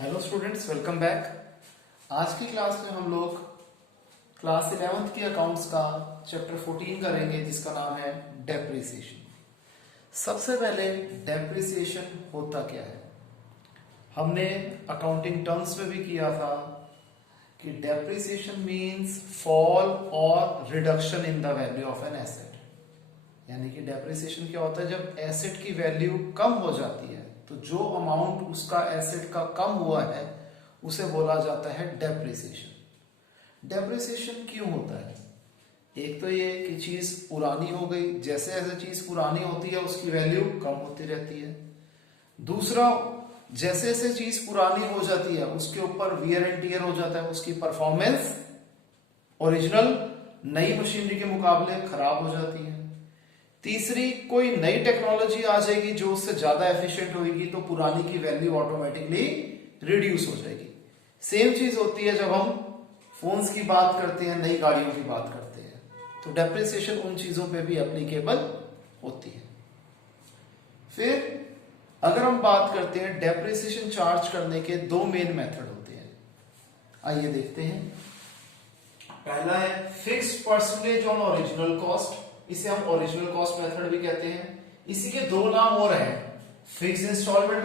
Hello students, welcome back. आज की class में हम लोग क्लास 11th की अकाउंट्स का चैप्टर 14 करेंगे, जिसका नाम है डेप्रिसिएशन। सबसे पहले डेप्रिसिएशन होता क्या है, हमने अकाउंटिंग टर्म्स में भी किया था कि डेप्रिसिएशन मींस फॉल और reduction in the value of an asset. यानी कि डेप्रिसिएशन क्या होता है, जब एसेट की वैल्यू कम हो जाती है तो जो अमाउंट उसका एसेट का कम हुआ है उसे बोला जाता है डेप्रिसिएशन। डेप्रिसिएशन क्यों होता है? एक तो ये कि चीज पुरानी हो गई, जैसे जैसे चीज पुरानी होती है उसकी वैल्यू कम होती रहती है। दूसरा, जैसे जैसे चीज पुरानी हो जाती है उसके ऊपर वियर एंड टियर हो जाता है, उसकी परफॉर्मेंस ओरिजिनल नई मशीनरी के मुकाबले खराब हो जाती है। तीसरी, कोई नई टेक्नोलॉजी आ जाएगी जो उससे ज्यादा एफिशिएंट होगी तो पुरानी की वैल्यू ऑटोमेटिकली रिड्यूस हो जाएगी। सेम चीज होती है जब हम फोन्स की बात करते हैं, नई गाड़ियों की बात करते हैं, तो डेप्रिसिएशन उन चीजों पे भी एप्लीकेबल होती है। फिर अगर हम बात करते हैं डेप्रिसिएशन चार्ज करने के दो मेन मेथड होते हैं, आइए देखते हैं। पहला है fixed percentage on original cost, इसे हम ओरिजिनल कॉस्ट मेथड भी कहते हैं। इसी के दो नाम और हैं, फिक्स्ड इंस्टॉलमेंट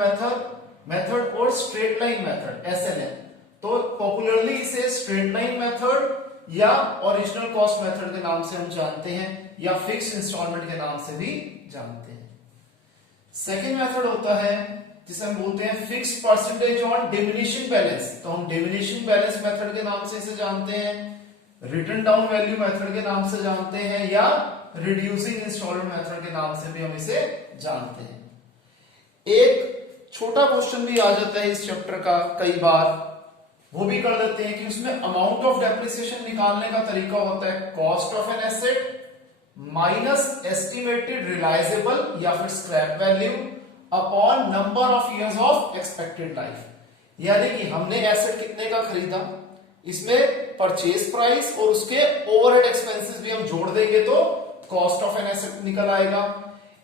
मेथड और स्ट्रेट लाइन मेथड SLM। तो पॉपुलरली इसे स्ट्रेट लाइन मेथड या ओरिजिनल कॉस्ट मेथड के नाम से हम जानते हैं, या फिक्स्ड इंस्टॉलमेंट के नाम से भी जानते हैं। सेकेंड मेथड होता है जिसे हम बोलते हैं fixed percentage on diminishing balance, तो हम डिमिनिशिंग बैलेंस मेथड के नाम से इसे जानते हैं, रिटन डाउन वैल्यू मेथड के नाम से जानते हैं, या रिड्यूसिंग इंस्टॉलमेंट मेथड के नाम से भी हम इसे जानते हैं। एक छोटा क्वेश्चन भी आ जाता है इस चैप्टर का कई बार, वो भी कर देते हैं कि उसमें अमाउंट ऑफ डेप्रिसिएशन निकालने का तरीका होता है cost of an asset minus estimated realisable या फिर scrap value upon number of years of expected life. यानी कि हमने एसेट कितने का खरीदा, इसमें परचेज प्राइस और उसके ओवरहेड एक्सपेंसेस भी हम जोड़ देंगे तो कॉस्ट ऑफ एन एसेट निकल आएगा।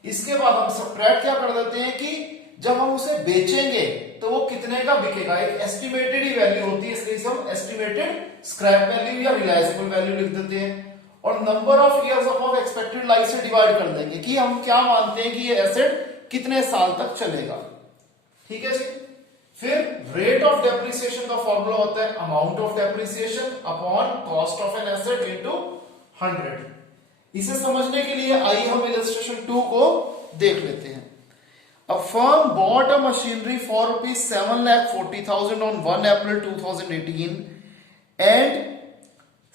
इसके बाद हम सबट्रैक्ट क्या कर देते हैं कि जब हम उसे बेचेंगे तो वो कितने का बिकेगा, एक एस्टिमेटेड ही वैल्यू होती है, इसलिए हम एस्टिमेटेड स्क्रैप वैल्यू या रिलायजेबल वैल्यू लिख देते हैं, और number of years of expected life से डिवाइड कर देंगे कि हम क्या मानते हैं कि ये एसेट कितने साल तक चलेगा। ठीक है जी। फिर रेट ऑफ डेप्रिसिएशन का फॉर्मूला होता है amount of depreciation upon cost of an asset into 100। इसे समझने के लिए आइए हम इलस्ट्रेशन 2 को देख लेते हैं। A firm bought a machinery for ₹7,40,000 on 1 April 2018 and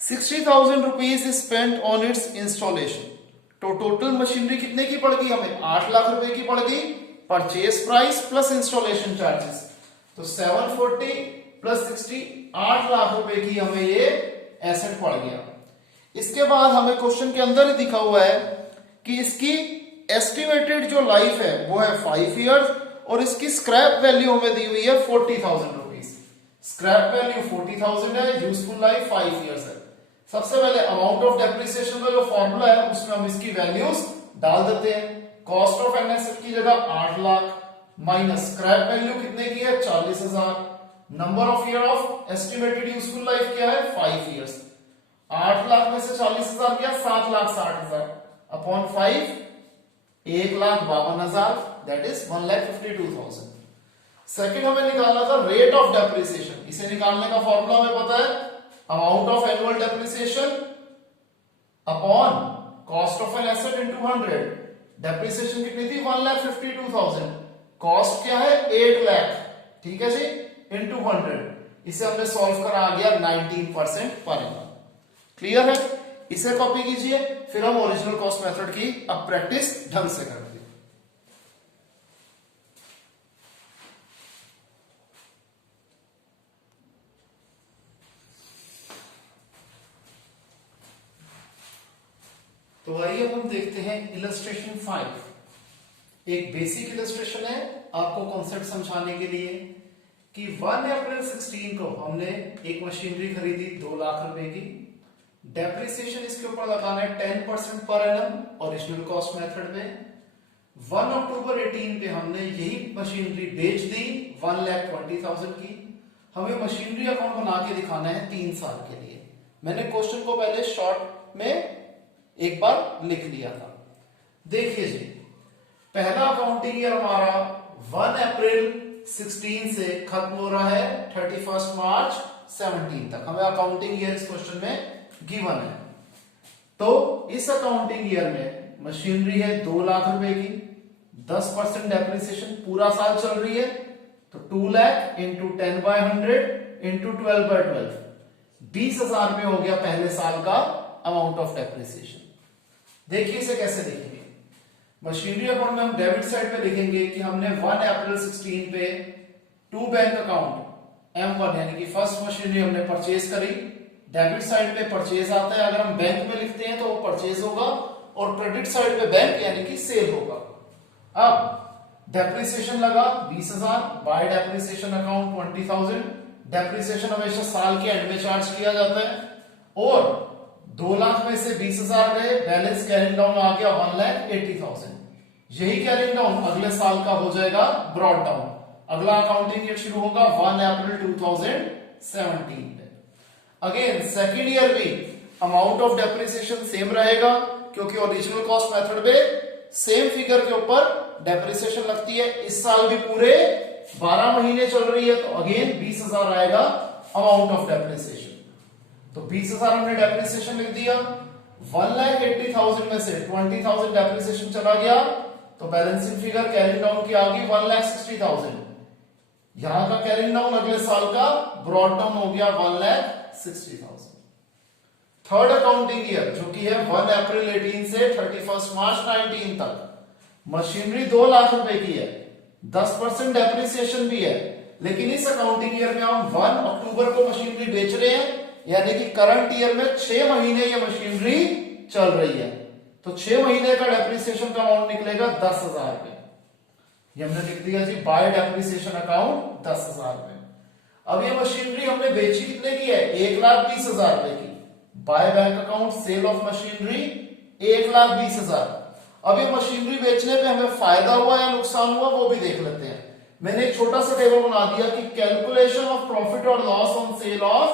60,000 rupees is spent on its installation. तो टोटल मशीनरी कितने की पड़ गई हमें, 8 लाख रुपए की पड़ गई, purchase price plus installation charges, तो 740 प्लस 60 8 लाख रुपए की हमें ये एसेट पड़ गया। इसके बाद हमें क्वेश्चन के अंदर ही दिखा हुआ है कि इसकी एस्टिमेटेड जो लाइफ है वो है 5 इयर्स और इसकी स्क्रैप वैल्यू हमें दी हुई है 40,000 रुपीज। स्क्रैप वैल्यू 40,000 है, यूजफुल लाइफ 5 इयर्स है। सबसे पहले अमाउंट ऑफ डेप्रिसिएशन का जो फॉर्मूला है उसमें हम इसकी वैल्यूज डाल देते हैं। कॉस्ट ऑफ एन एसेट की जगह 8 लाख माइनस स्क्रैप वैल्यू कितने की है 40,000, number of year of estimated useful life क्या है 5 इयर्स। 8 लाख में से 40,000 क्या 7,60,000 अपॉन 5 1,52,000, दैट इज 1,52,000। सेकंड हमें निकालना था रेट ऑफ डेप्रिसिएशन। इसे निकालने का फॉर्मूला हमें पता है amount of annual depreciation upon cost of an asset into 100। Depreciation कितनी थी 1,52,000, कॉस्ट क्या है 8 लाख, ठीक है जी, इनटू 100। इसे हमने सॉल्व करा, आ गया 19% पर एनम। क्लियर है? इसे कॉपी कीजिए, फिर हम ओरिजिनल कॉस्ट मेथड की अब प्रैक्टिस ढंग से करेंगे। तो आइए हम देखते हैं इलस्ट्रेशन 5। एक बेसिक इलस्ट्रेशन है आपको कॉन्सेप्ट समझाने के लिए कि 1 अप्रैल 16 को हमने एक मशीनरी खरीदी 2 लाख रुपए की। डेप्रिसिएशन इसके ऊपर लगाना है 10% per annum original cost method में। 1 अक्टूबर 18 पे हमने यही मशीनरी बेच दी 1,20,000 की। हमें मशीनरी अकाउंट बना के दिखाना है 3 साल के लिए। मैंने क्वेश्चन को पहले शॉर्ट में एक बार लिख लिया था। देखिए जी, पहला अकाउंटिंग ईयर हमारा 1 अप्रैल 16 से खत्म हो रहा है 31 मार्च 17 तक। हमें अकाउंटिंग ईयर इस क्वेश्चन में गिवन है। तो इस अकाउंटिंग ईयर में मशीनरी है 2 लाख रुपए की, 10% डेप्रिसिएशन पूरा साल चल रही है, तो 2 लाख इंटू 10/100 इंटू 12/12 20,000 रुपए हो गया पहले साल का अमाउंट ऑफ डेप्रिसिएशन। देखिए इसे कैसे लिखेंगे। मशीनरी अकाउंट में हम डेबिट साइड पे लिखेंगे कि हमने 1 अप्रैल 16 पे 2 बैंक अकाउंट M1 यानी कि फर्स्ट मशीनरी हमने परचेज करी। डेबिट साइड पे परचेज आता है, अगर हम बैंक में लिखते हैं तो वो परचेज होगा, और क्रेडिट साइड पे बैंक यानी कि सेल होगा। अब डेप्रिसिएशन लगा 20,000, बाय डेप्रिसिएशन अकाउंट 20,000। डेप्रिसिएशन हमेशा साल के एंड में चार्ज किया जाता है, और 2 लाख में से 20,000 गए, बैलेंस कैरिंग डाउन आ गया 1,80,000। यही कैरिंग डाउन अगले साल का हो जाएगा ब्रॉड डाउन। अगला अकाउंटिंग ईयर शुरू होगा 1 अप्रैल 2017 में। अगेन सेकेंड ईयर भी अमाउंट ऑफ डेप्रिसिएशन सेम रहेगा, क्योंकि ओरिजिनल कॉस्ट मेथड में सेम फिगर के ऊपर डेप्रिसिएशन लगती है। इस साल भी पूरे 12 महीने चल रही है, तो अगेन 20,000 आएगा अमाउंट ऑफ डेप्रिसिएशन। तो 20,000 हमने डेप्रिसिएशन लिख दिया। 1,80,000 में से 20,000 डेप्रिसिएशन चला गया, तो बैलेंसिंग फिगर कैरिंग डाउन की आ गई 1,60,000। यहां का कैरिंग डाउन अगले साल का ब्रॉड डाउन हो गया 1,60,000। थर्ड अकाउंटिंग ईयर जो कि है 1 अप्रैल 18 से 31 मार्च 19 तक, मशीनरी 2 लाख रुपए की है, 10% डेप्रिसिएशन भी है, लेकिन इस अकाउंटिंग ईयर में हम 1 अक्टूबर को मशीनरी बेच रहे हैं, यानी कि करंट ईयर में 6 महीने ये मशीनरी चल रही है, तो 6 महीने का डेप्रिसिएशन का अमाउंट निकलेगा 10,000 रुपए। ये हमने लिख दिया जी बाय डेप्रिसिएशन अकाउंट 10,000 रुपए। अब ये मशीनरी हमने बेची कितने की है? 1,20,000 रुपए की। Bye bank account sale of machinery 1,20,000। अब ये मशीनरी बेचने पे हमें फायदा हुआ या नुकसान हुआ वो भी देख लेते हैं। मैंने एक छोटा सा टेबल बना दिया कि कैलकुलेशन ऑफ प्रॉफिट और loss on sale of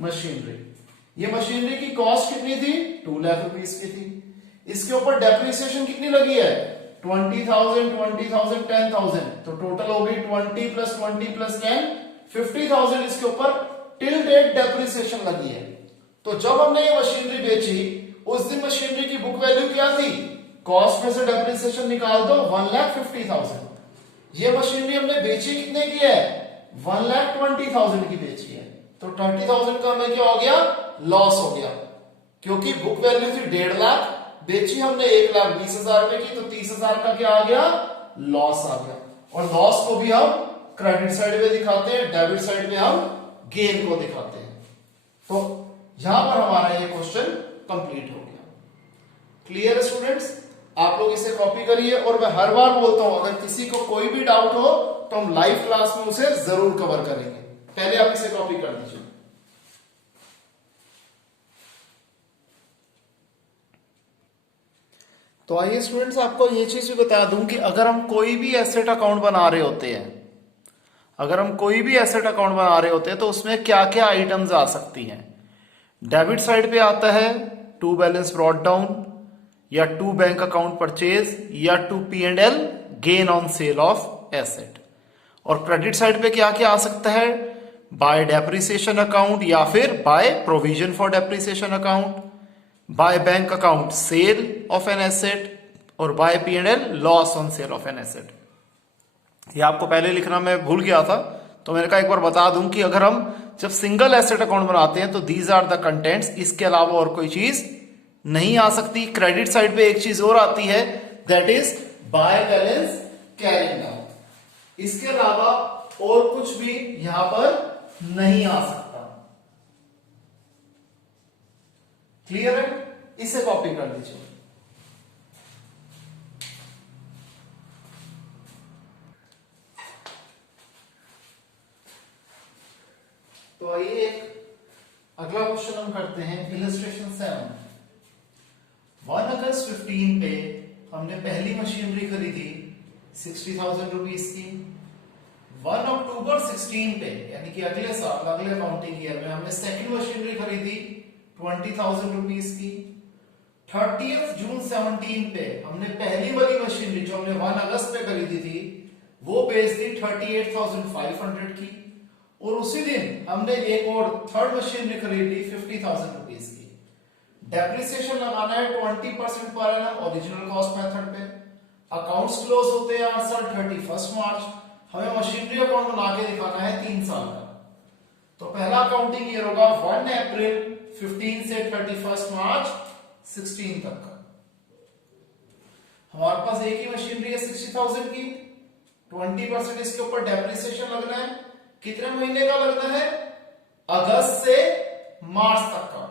machinery. ये मशीनरी की कॉस्ट कितनी थी? 2 लाख रुपीस की थी। इसके ऊपर डेप्रिसिएशन कितनी लगी है? 20,000, 20,000, 10,000, तो टोटल हो गई 20 प्लस 20 प्लस 10 50,000 इसके ऊपर टिल डेट डेप्रिसिएशन लगी है। तो जब हमने ये मशीनरी बेची उस दिन मशीनरी की बुक वैल्यू क्या थी? कॉस्ट में से डेप्रिसिएशन निकाल दो 1,50,000। ये मशीनरी हमने बेची कितने की है? 1,20,000 की बेची है, तो 30,000 का हमें क्या हो गया? लॉस हो गया, क्योंकि बुक वैल्यू थी 1.5 लाख, बेची हमने 1,20,000 रुपए की, तो 30,000 का क्या आ गया? लॉस आ गया। और लॉस को भी हम क्रेडिट साइड पे दिखाते हैं, डेबिट साइड पे हम गेन को दिखाते हैं। तो यहां पर हमारा ये क्वेश्चन कंप्लीट हो गया। क्लियर है स्टूडेंट्स? आप लोग इसे कॉपी करिए, और मैं हर बार बोलता हूं अगर किसी को कोई भी डाउट हो तो हम लाइव क्लास में उसे जरूर कवर करेंगे। पहले आप इसे कॉपी कर दीजिए। तो आइए स्टूडेंट्स, आपको ये चीज भी बता दूं कि अगर हम कोई भी एसेट अकाउंट बना रहे होते हैं, तो उसमें क्या क्या आइटम्स आ सकती हैं। डेबिट साइड पे आता है टू बैलेंस ब्रॉट डाउन, या टू बैंक अकाउंट परचेज, या to P&L gain on sale of asset. और क्रेडिट साइड पे क्या क्या आ सकता है? बाय डेप्रिसिएशन अकाउंट, या फिर by provision for depreciation account, by bank account sale of an asset, और by P&L loss on sale of an asset. ये आपको पहले लिखना मैं भूल गया था, तो मैंने कहा एक बार बता दूं कि अगर हम जब सिंगल एसेट अकाउंट बनाते हैं तो दीज आर द कंटेंट्स, इसके अलावा और कोई चीज नहीं आ सकती। क्रेडिट साइड पे एक चीज और आती है, that is by balance carrying down. इसके अलावा और कुछ भी यहां पर नहीं आ सकता। क्लियर है? इसे कॉपी कर लीजिए। तो आइए एक अगला क्वेश्चन हम करते हैं, इलस्ट्रेशन 7। 1 अगस्त 15 पे हमने पहली मशीनरी खरीदी 60,000 रुपीस की। 1 अक्टूबर 16 पे यानी कि अगले साल अगले अकाउंटिंग ईयर में हमने सेकंड मशीनरी खरीदी 20,000 रुपीस की। 30th जून 17 पे हमने पहली वाली मशीनरी जो हमने 1 अगस्त पे खरीदी थी वो बेच दी 38,500 की। और उसी दिन हमने एक और थर्ड मशीनरी खरीदी 50,000 रुपीस की। डेप्रिसिएशन लगाना है 20% per annum original cost method पे। अकाउंट्स क्लोज होते हैं हर साल 31 मार्च। हमें मशीनरी अकाउंट बना के दिखाना है 3 साल का। तो पहला अकाउंटिंग ईयर होगा 1 अप्रैल 15 से 31 मार्च 16 तक का। हमारे पास एक ही मशीनरी है 60,000 की। 20% इसके ऊपर डेप्रिसिएशन लगना है। कितने महीने का लगना है? अगस्त से मार्च तक का।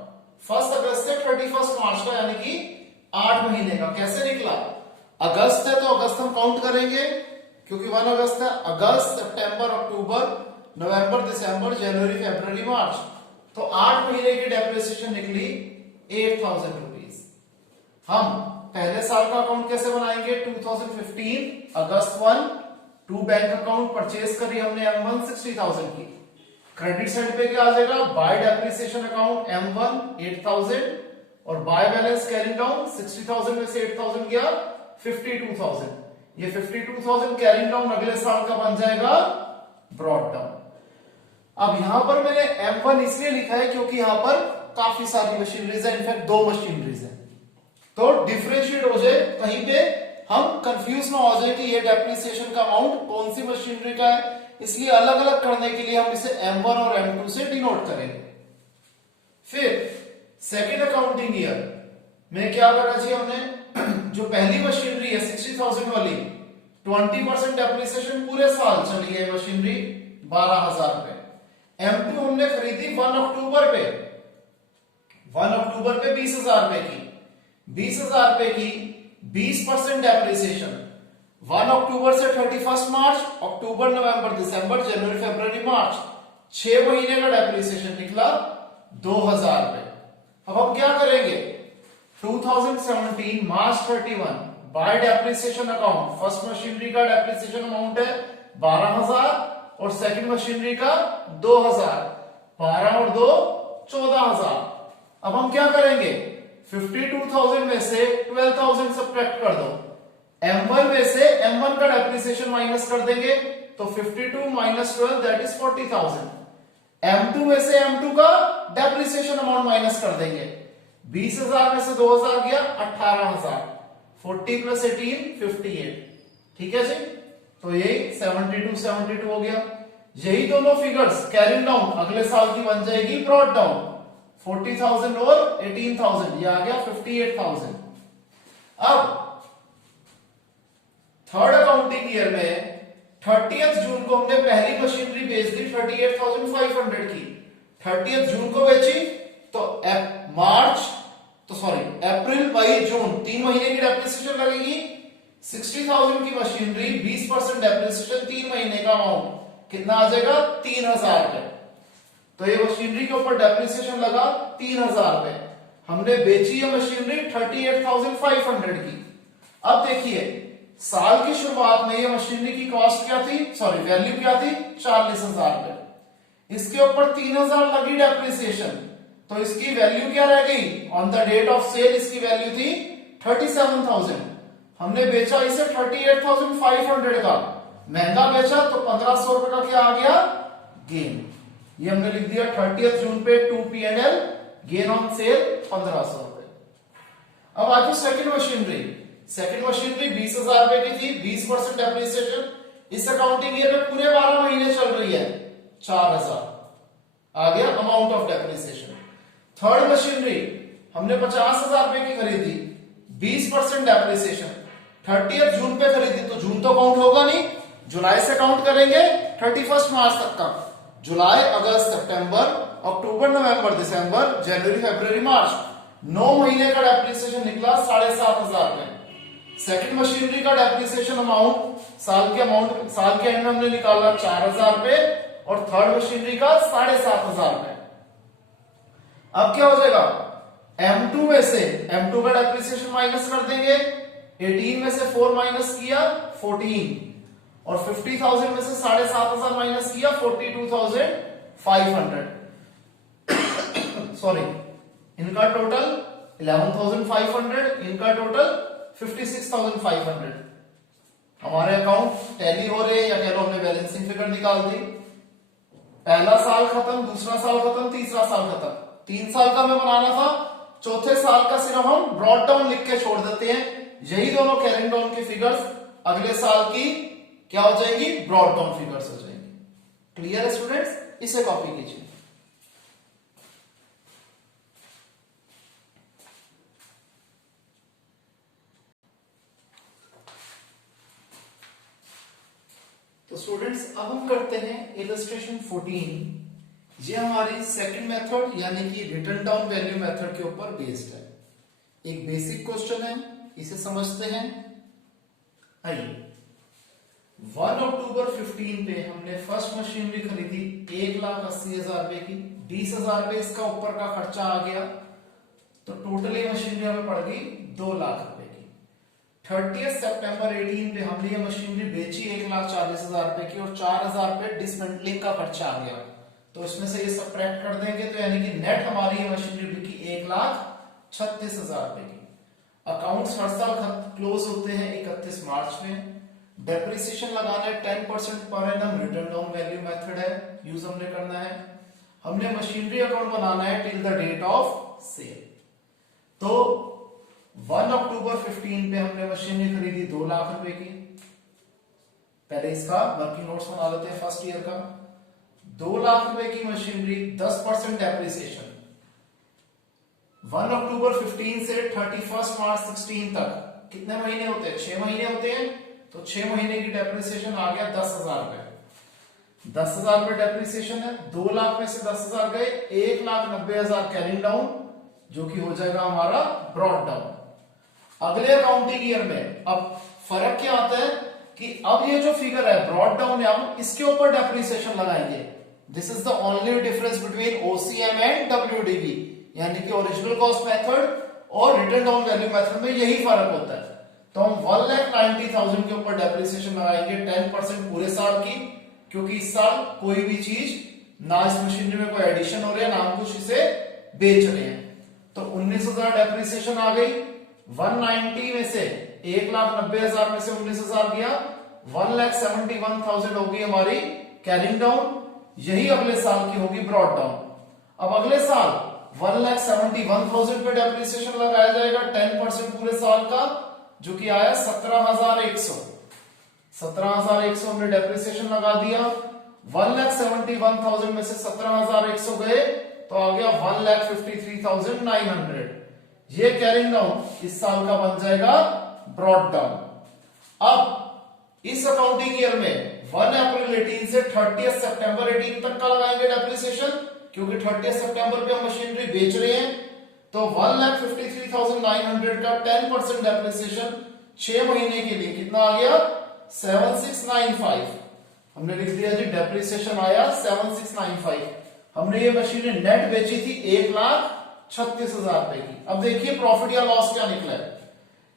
1 अगस्त से 31 मार्च का यानी कि 8 महीने का। कैसे निकला? अगस्त है तो अगस्त हम काउंट करेंगे क्योंकि 1 अगस्त है। अगस्त, सितंबर, अक्टूबर, नवंबर, दिसंबर, जनवरी, फरवरी, मार्च। तो 8 महीने की डेप्रिसिएशन निकली 8,000 रुपीस। हम पहले साल का अकाउंट कैसे बनाएंगे? 2015 अगस्त 1 टू बैंक अकाउंट परचेज करी हमने M1 60,000 की। क्रेडिट साइड पे क्या आ जाएगा? बाय डेप्रिसिएशन अकाउंट M1 8,000 और बाय बैलेंस कैरिंग डाउन 60,000 में से 8,000 गया 52,000। ये 52,000 कैरिंग डाउन अगले साल का बन जाएगा ब्रॉड डाउन। अब यहां पर मैंने M1 इसलिए लिखा है क्योंकि यहां पर काफी सारी मशीनरीज है, इनफैक्ट 2 मशीनरीज है। तो डिफरेंशिएट हो जाए, कहीं पे हम कंफ्यूज ना हो जाए कि ये डेप्रिसिएशन का अमाउंट कौन सी मशीनरी का है, इसलिए अलग अलग करने के लिए हम इसे M1 और M2 से डिनोट करेंगे। फिर सेकेंड अकाउंटिंग ईयर में क्या करना चाहिए हमने? जो पहली मशीनरी है 60,000 वाली 20% डेप्रिसिएशन पूरे साल चली है मशीनरी 12,000 रुपए। M2 हमने खरीदी 1 अक्टूबर पे 20,000 रुपए की। 20,000 रुपए की 20% डेप्रिसिएशन 1 अक्टूबर से 31 मार्च, अक्टूबर, नवंबर, दिसंबर, जनवरी, फरवरी, मार्च 6 महीने का डेप्रिसिएशन निकला 2,000 रुपए। अब हम क्या करेंगे? 2017 मार्च 31 bye depreciation account first machinery का डेप्रिसिएशन अमाउंट है 12,000 और सेकंड मशीनरी का 2,000। 12 और 2 14,000। अब हम क्या करेंगे? 52,000 में से 12,000 सब्ट्रैक्ट कर दो। M1 में से M1 का डेप्रिसिएशन माइनस कर देंगे तो 52 माइनस 12 दैट इज 40,000। M2 में से M2 का डेप्रिसिएशन अमाउंट माइनस कर देंगे। 20,000 में से 2,000 गया 18,000। 40 प्लस 18 58। ठीक है जी। तो ये 72 हो गया। यही दोनों फिगर्स कैरिंग डाउन अगले साल की बन जाएगी ब्रॉड डाउन। 40,000 और 18,000 ये आ गया 58,000। अब थर्ड अकाउंटिंग ईयर में 30th जून को हमने पहली मशीनरी बेच दी 38,500 की। 30th जून को बेची तो अप्रैल, मई, जून 3 महीने की डेप्रिसिएशन लगेगी। 60,000 की मशीनरी 20% डेप्रिसिएशन 3 महीने का अमाउंट कितना आ जाएगा? 3,000 रुपए। तो ये मशीनरी के ऊपर डेप्रिसिएशन लगा 3,000 रुपए। हमने बेची है मशीनरी 38,500 की। अब देखिए साल की शुरुआत में ये मशीनरी की कॉस्ट क्या थी? वैल्यू क्या थी? 40,000 रुपए। इसके ऊपर 3,000 लगी डेप्रिसिएशन तो इसकी वैल्यू क्या रह गई? On the date of sale इसकी वैल्यू थी 37,000। हमने बेचा इसे 38,500 का। महंगा बेचा तो 1,500 रुपए का क्या आ गया? गेन। ये हमने लिख दिया 30th जून पे 2 P&L गेन ऑन सेल 1,500 रुपए। अब आ जाओ सेकंड मशीनरी। सेकंड मशीनरी 20,000 रुपए की थी, 20% डेप्रिसिएशन। इस अकाउंटिंग ईयर में पूरे 12 महीने चल रही है 4,000 आ गया amount of depreciation. Third machinery हमने 50,000 रुपए की खरीदी, 20% डेप्रिसिएशन। 30th जून पे खरीदी तो जून तो काउंट होगा नहीं, जुलाई से काउंट करेंगे 31 मार्च तक का। जुलाई, अगस्त, सितंबर, अक्टूबर, नवंबर, दिसंबर, जनवरी, फरवरी, मार्च 9 महीने का डेप्रिसिएशन निकला 7,500 रुपए। सेकंड मशीनरी का डेप्रिसिएशन अमाउंट साल के एंड में हमने निकाला 4,000 रुपए और थर्ड मशीनरी का 7,500 रुपए। अब क्या हो जाएगा? M2 में से M2 का डेप्रिसिएशन माइनस कर देंगे। 18 में से 4 माइनस किया 14। और 50,000 में से 7,500 माइनस किया 42,500, सॉरी इनका टोटल 11,500, इनका टोटल 56,500। हमारे अकाउंट टैली हो रहे हैं या कह लो हमने बैलेंसिंग फिगर निकाल दी। पहला साल खत्म, दूसरा साल खत्म, तीसरा साल खत्म। 3 साल का हमें बनाना था, चौथे साल का सिर्फ हम ब्रॉड डाउन लिख के छोड़ देते हैं। यही दोनों कैरिंग डाउन की फिगर्स अगले साल की क्या हो जाएगी, ब्रॉड डाउन फिगर्स हो जाएंगी। क्लियर है स्टूडेंट्स, इसे कॉपी कीजिए। तो स्टूडेंट्स अब हम करते हैं इलस्ट्रेशन 14। ये हमारी सेकंड मेथड यानी कि रिटर्न डाउन वैल्यू मेथड के ऊपर बेस्ड है। एक बेसिक क्वेश्चन है, इसे समझते हैं। आइए, 1 अक्टूबर 15 पे हमने फर्स्ट मशीनरी खरीदी 1,80,000 रुपए की। 20,000 रुपए इसका ऊपर का खर्चा आ गया, तो टोटली मशीनरी हमें पड़ गई 2 लाख रुपए की। 30 सितंबर 18 पे हमने ये मशीनरी बेची 1,40,000 रुपए की और 4,000 रुपए डिसमेंटलिंग का खर्चा आ गया। तो इसमें से ये सब्ट्रैक्ट कर देंगे, तो यानी कि नेट हमारी ये मशीनरी बिकी 1,36,000 रुपए की। अकाउंट्स हर साल क्लोज होते हैं 31 मार्च में। डेप्रिसिएशन लगाना है 10% per annum, written down value method है, यूज हमने करना है। हमने मशीनरी अकाउंट बनाना है till the date of sale. तो 1 अक्टूबर 15 पे हमने मशीनरी खरीदी 2 लाख रुपए की। पहले इसका वर्किंग नोट्स बना लेते हैं फर्स्ट ईयर का। 2 लाख रुपए की मशीनरी, 10% डेप्रिसिएशन। 1 अक्टूबर 15 से 31 मार्च 16 तक कितने महीने होते हैं, 6 महीने होते हैं। तो 6 महीने की डेप्रिसिएशन आ गया 10,000 रुपए। 10,000 रुपए डेप्रिसिएशन है। 2 लाख में से 10,000 गए, 1,90,000 कैरिंग डाउन, जो कि हो जाएगा हमारा ब्रॉड डाउन। अगले अकाउंटिंग ईयर में अब फर्क क्या आता है कि अब ये जो फिगर है ब्रॉड डाउन है, हम इसके ऊपर डेप्रिसिएशन लगाएंगे। This is the only difference between OCM and WDV, यानी कि ओरिजिनल कॉस्ट मेथड और रिटर्न डाउन वैल्यू मेथड में यही फर्क होता है। तो हम 1,90,000 के ऊपर डेप्रिसिएशन लगाएंगे 10% पूरे साल की, क्योंकि इस साल कोई भी चीज ना इस मशीनरी में कोई एडिशन हो रही है ना हम कुछ इसे बेच रहे हैं। तो 19,000 डेप्रिसिएशन आ गई। 190 में से 1,90,000 में से 19,000 गया, 1,71,000 होगी हमारी कैरिंग डाउन। यही अगले साल की होगी ब्रॉड डाउन। अब अगले साल 1,71,000 पे डेप्रिसिएशन लगाया जाएगा 10% पूरे साल का, जो कि आया 17,100। 17,100 हमने डेप्रिसिएशन लगा दिया। 1,71,000 में से 17,100 गए, तो आ गया 1,53,900। ये कैरिंग डाउन इस साल का बन जाएगा ब्रॉड डाउन। अब इस अकाउंटिंग ईयर में 1 अप्रैल 18 से 30 सितंबर 18 तक का लगाएंगे डेप्रिसिएशन, क्योंकि 30 सितंबर पे हम मशीनरी बेच रहे हैं। तो 1,53,900 का 10% डेप्रिसिएशन 6 महीने के लिए कितना आ गया, 7,695। हमने लिख दिया जी डेप्रिसिएशन आया 7,695। हमने ये मशीनरी नेट बेची थी 1,36,000 रुपए की। अब देखिए प्रॉफिट या लॉस क्या निकला है।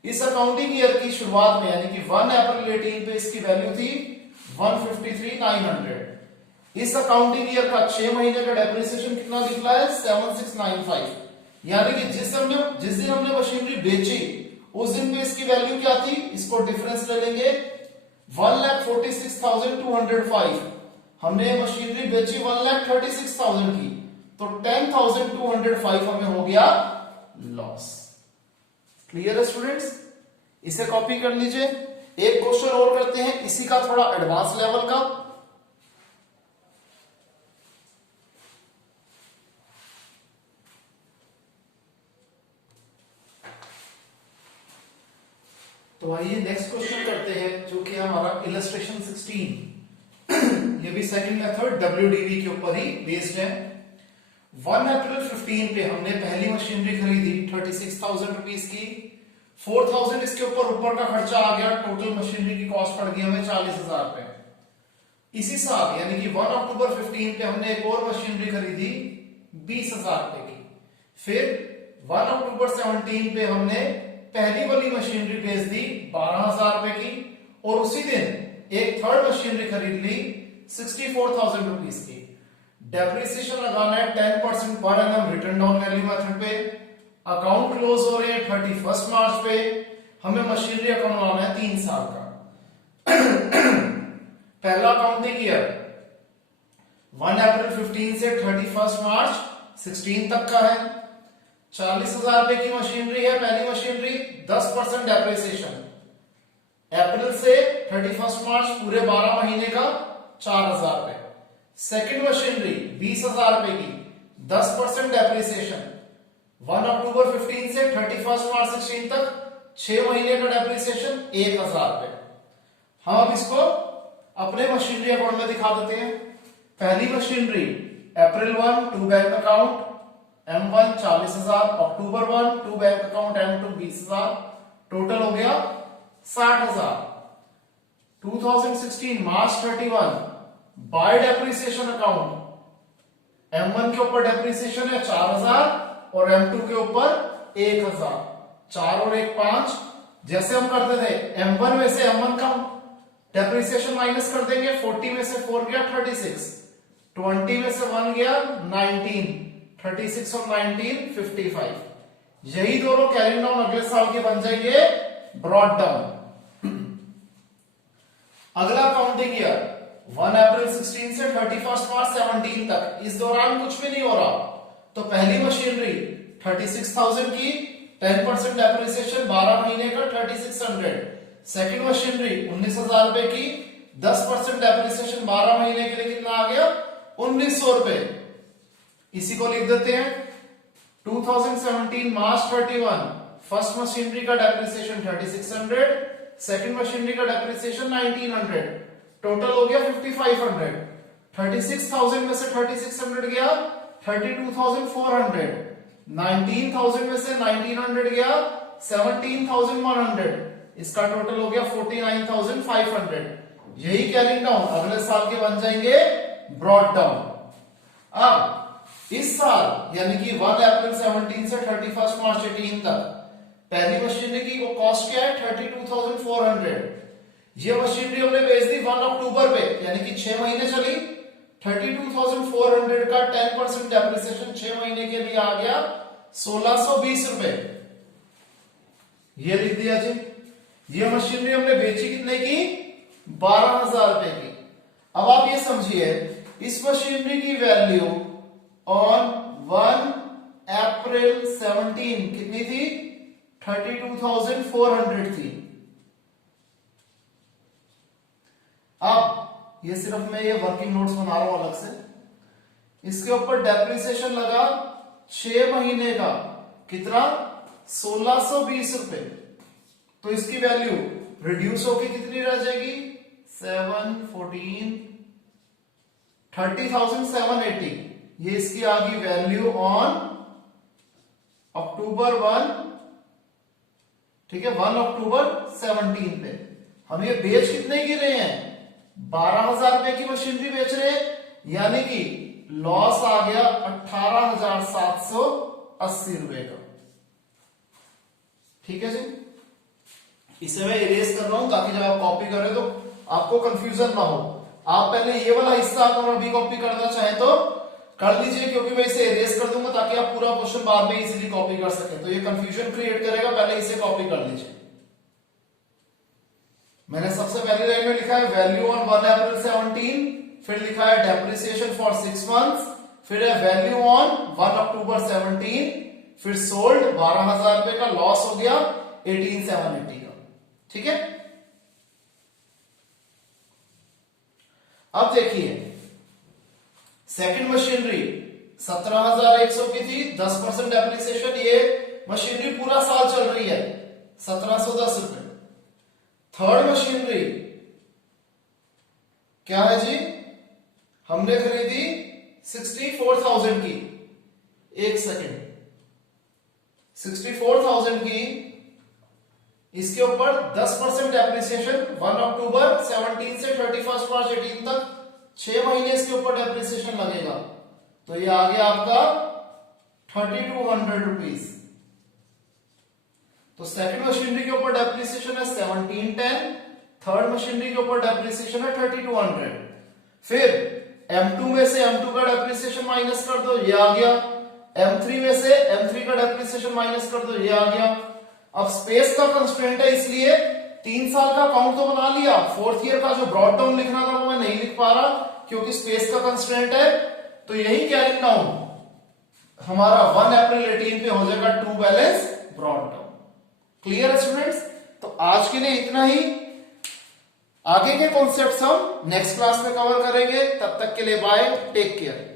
इस अकाउंटिंग ईयर की शुरुआत में यानी कि 1 अप्रैल 18 पे इसकी वैल्यू थी 153,900। इस अकाउंटिंग ईयर का 6 महीने का डेप्रिसिएशन कितना निकला है, 7,695। यानी कि जिस दिन हमने मशीनरी बेची उस दिन पे इसकी वैल्यू क्या थी, इसको डिफरेंस ले लेंगे 1,46,205। हमने मशीनरी बेची 1,36,000 की, तो 10,205 हमें हो गया लॉस। क्लियर है स्टूडेंट्स, इसे कॉपी कर लीजिए। एक क्वेश्चन और करते हैं इसी का थोड़ा एडवांस लेवल का। तो आइए नेक्स्ट क्वेश्चन करते हैं, जो कि हमारा इलस्ट्रेशन 16। ये भी सेकंड मेथड डब्ल्यूडीवी के ऊपर ही बेस्ड है। 1 अप्रैल 15 पे हमने पहली मशीनरी खरीदी 36,000 रुपीस की। 4,000 इसके ऊपर का खर्चा आ गया, टोटल मशीनरी की कॉस्ट पड़ गई हमें 40,000 रुपए। इसी साल यानी कि 1 अक्टूबर 15 पे हमने एक और मशीनरी खरीदी 20,000 रुपए की। फिर 1 अक्टूबर 17 पे हमने पहली वाली मशीनरी बेच दी 12,000 रुपए की, और उसी दिन एक थर्ड मशीनरी खरीद ली 64,000 रुपीज की। डेप्रिसिएशन लगाना है 10% per annum written down value method पे। अकाउंट क्लोज हो रहे हैं 31 मार्च पे। हमें मशीनरी अकाउंट बनाना है 3 साल का। पहला अकाउंटिंग ईयर 1 अप्रैल 15 से 31 मार्च 16 तक का है। 40,000 रुपए की मशीनरी है पहली मशीनरी, 10% डेप्रिसिएशन। अप्रैल से 31 मार्च पूरे 12 महीने का 4,000 रुपए। सेकेंड मशीनरी 20,000 रुपए की, 10% डेप्रिसिएशन। 1 अक्टूबर 15 से 31 मार्च 16 तक 6 महीने का डेप्रिसिएशन 1,000 रुपए। हम अब इसको अपने मशीनरी अकाउंट में दिखा देते हैं। पहली मशीनरी अप्रैल 1 टू बैंक अकाउंट M1 40,000, अक्टूबर 1 to bank account M2 20,000, total हो गया 60,000। 2016 मार्च 31 बाय डेप्रिसिएशन अकाउंट M1 के ऊपर डेप्रिसिएशन है 4,000 और M2 के ऊपर 1,000। 4 और 1 5। जैसे हम करते थे M1 में से M1 का डेप्रिसिएशन माइनस कर देंगे। 40 में से 4 गया 36, 20 में से 1 गया 19, 36 और 19 55। यही दोनों कैरी डाउन अगले साल के बन जाएंगे ब्रॉड डाउन। अगला अकाउंटिंग ईयर 1 अप्रैल 16 से 31 मार्च 17 तक, इस दौरान कुछ भी नहीं हो रहा। तो पहली मशीनरी 36,000 की, 10% डेप्रिसिएशन 12 महीने का 3600। सेकेंड मशीनरी 19,000 रुपए की, 10% डेप्रिसिएशन 12 महीने के लिए कितना आ गया 1,900 रुपए। इसी को लिख देते हैं 2017 मार्च 31 फर्स्ट मशीनरी का डेप्रिसिएशन 3600, सेकेंड मशीनरी का डेप्रिसिएशन 1900, टोटल हो गया 5500। 36,000 में से 3600 गया 32,400, 19,000 में से 1900 गया 17,100, इसका टोटल हो गया 49,500। यही कैरिंग डाउन अगले साल के बन जाएंगे ब्रॉड डाउन। अब इस साल यानी कि 1 अप्रैल 17 से 31 मार्च 18 तक पहली मशीनरी की वो कॉस्ट क्या है 32,400। ये मशीनरी हमने बेच दी 1 अक्टूबर पे, यानी कि 6 महीने चली। 32,400 का 10% डेप्रिसिएशन 6 महीने के लिए आ गया 1,620 रुपए। ये लिख दिया जी। ये मशीनरी हमने बेची कितने की 12,000 रुपए की। अब आप ये समझिए इस मशीनरी की वैल्यू ऑन 1 अप्रैल 17 कितनी थी 32,400 थी। अब ये सिर्फ मैं ये वर्किंग नोट्स बना रहा हूं अलग से। इसके ऊपर डेप्रिसिएशन लगा 6 महीने का कितना 1,620 रुपए। तो इसकी वैल्यू रिड्यूस होकर कितनी रह जाएगी 7 14 30,780। ये इसकी आ गई वैल्यू ऑन अक्टूबर 1, ठीक है 1 अक्टूबर 17 पे। हम ये बेच कितने की रहे हैं 12,000 रुपए की मशीनरी बेच रहे हैं, यानी कि लॉस आ गया 18,780 रुपए का। ठीक है जी। इसे मैं इरेज कर रहा हूं ताकि जब आप कॉपी करें तो आपको कंफ्यूजन ना हो। आप पहले ये वाला हिस्सा अगर अभी कॉपी करना चाहें तो कर लीजिए, क्योंकि मैं इसे इरेज कर दूंगा ताकि आप पूरा क्वेश्चन बाद में इजीली कॉपी कर सके। तो ये कंफ्यूजन क्रिएट करेगा, पहले इसे कॉपी कर लीजिए। मैंने सबसे पहली लाइन में लिखा है वैल्यू ऑन 1 अप्रैल 17, फिर लिखा है डेप्रिसिएशन फॉर 6 मंथ्स, फिर है वैल्यू ऑन 1 अक्टूबर 17, फिर सोल्ड 12,000 रुपए का, लॉस हो गया 18,780 का। ठीक है। अब देखिए सेकंड मशीनरी 17,100 की थी, 10% डेप्रिसिएशन। ये मशीनरी पूरा साल चल रही है 1,710 रुपए। थर्ड मशीनरी क्या है जी, हमने खरीदी 64,000 की। एक सेकेंड, 64,000 की, इसके ऊपर 10% डेप्रिसिएशन 1 अक्टूबर 17 से 31 मार्च 18 तक 6 महीने इसके ऊपर डेप्रिसिएशन लगेगा। तो ये आ गया आपका 3,200 रुपीज। तो सेकंड मशीनरी के ऊपर डेप्रिसिएशन है 1710, थर्ड मशीनरी के ऊपर डेप्रिसिएशन है 3200। फिर M2 में से M2 का डेप्रिसिएशन माइनस कर दो, ये आ गया। M3 में से M3 का डेप्रिसिएशन माइनस कर दो, ये आ गया। अब स्पेस का कंस्ट्रेंट है इसलिए 3 साल का अकाउंट तो बना लिया, फोर्थ ईयर का जो ब्रॉड डाउन लिखना था वो मैं नहीं लिख पा रहा क्योंकि स्पेस का कंस्ट्रेंट है। तो यही कैरिंग डाउन हमारा 1 अप्रैल 18 पे हो जाएगा to balance brought down. Clear है स्टूडेंट्स? तो आज के लिए इतना ही। आगे के कॉन्सेप्ट्स हम नेक्स्ट क्लास में कवर करेंगे। तब तक के लिए बाय, टेक केयर।